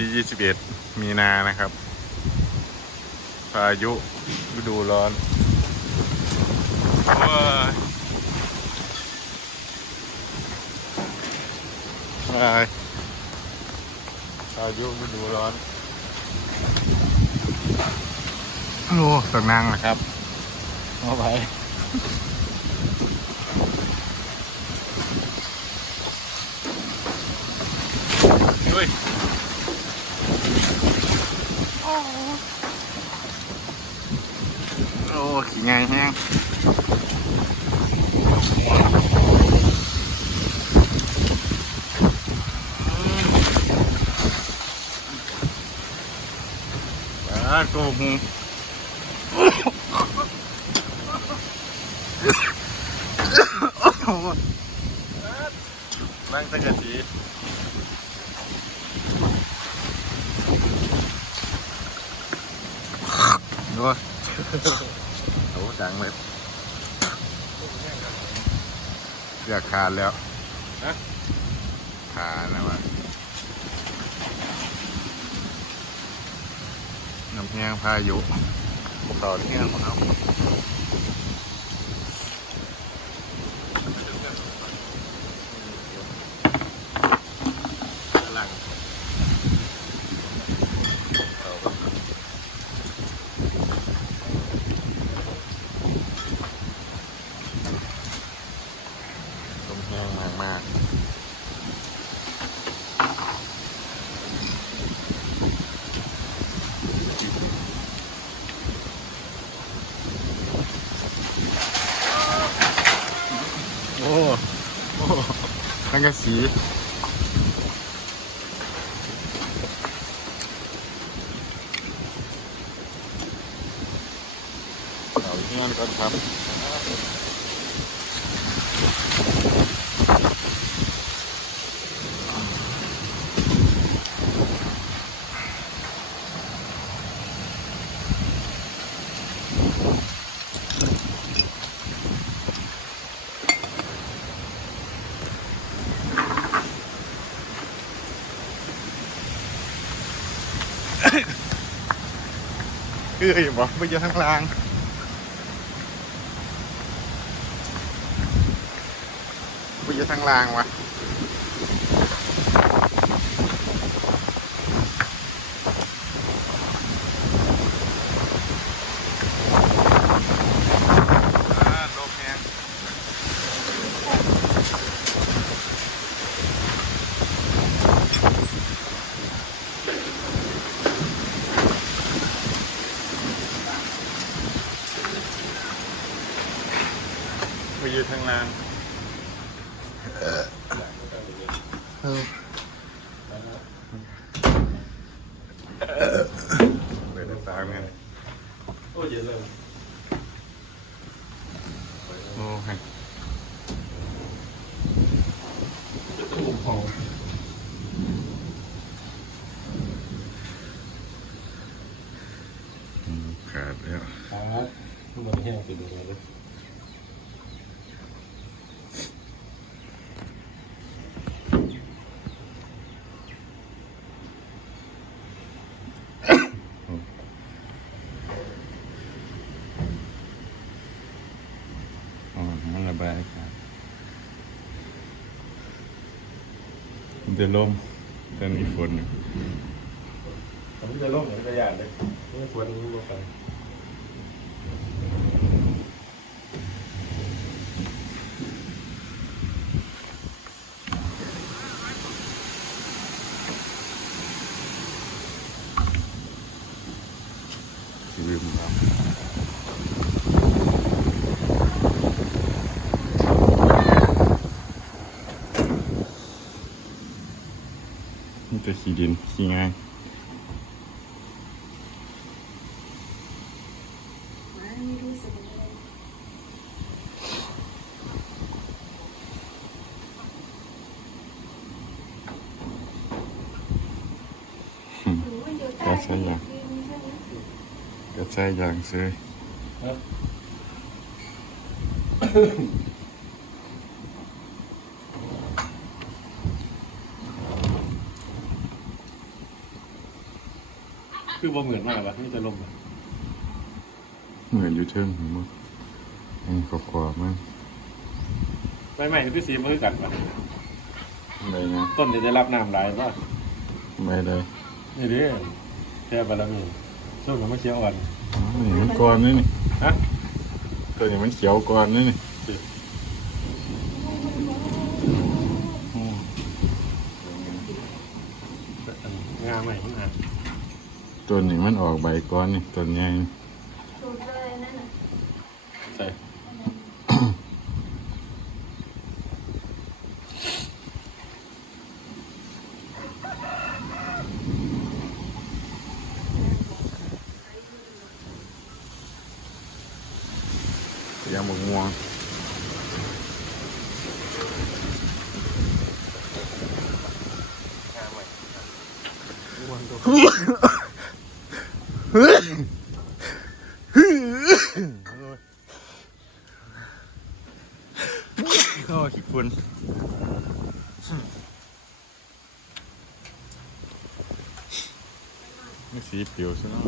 ที่21มีนานะครับพายุฤดูร้อนว้ายพายุฤดูร้อนโอ้ต้องนั่งนะครับเอาไปด้วยโอ้ขี่ง่ายแห้งโกหกนั่งตะกะจีดูโอ้ดังเลยอยากขาดแล้วขาดนะวะน้ำแห้งพายุพวกเราเนี่ยของเราหลังลมแห้งมากมากโอ้ทั้งกระสีเอาที่นั่นก่อนครับบอกไปอยู่ข้างล่างไปอยู่ข้างล่างวะลมแห้งไปอยู่ข้างล่างเปิดตามกันโอ้ยเยอะเลยโอ้ยจะถูกพอขาดแล้วทุกวันนี้เราไปดูเลยมันระบายครับมันจะลมแต่มีฝน ผมจะล่มเหมือนกระยานเลยไม่ควรรู้ลงไปลืมครับนี่จะขี่ดินขี่ง่ายก็ใช่อย่างก็ใช่อย่างซื้อ คือบ่เหมือนมากวะนี่จะลมอ่ะ เหมือนอยู่เทิงเห็นมั้ยขอบๆมั้ง ใหม่ๆคือสีมันคือกันวะ อะไรนะ ต้นจะได้รับน้ำหลายป่ะ ไม่เลย นี่ดิแค่บารมีช่วงมันไม่เขียวอ่อน นี่มันก่อนนี่นี่ ฮะ ตัวนี้มันเขียวก่อนนี่นี่อืม งาใหม่ขึ้นมา ตัวนี้มันออกใบก่อนนี่ตัวใหญ่นี่ สูตรเลยนั่นน่ะ ใส่ ยางบกม่วง งาใหม่วนตัว เข้าขี้ฝุ่นไม่สีผิวซะเนาะ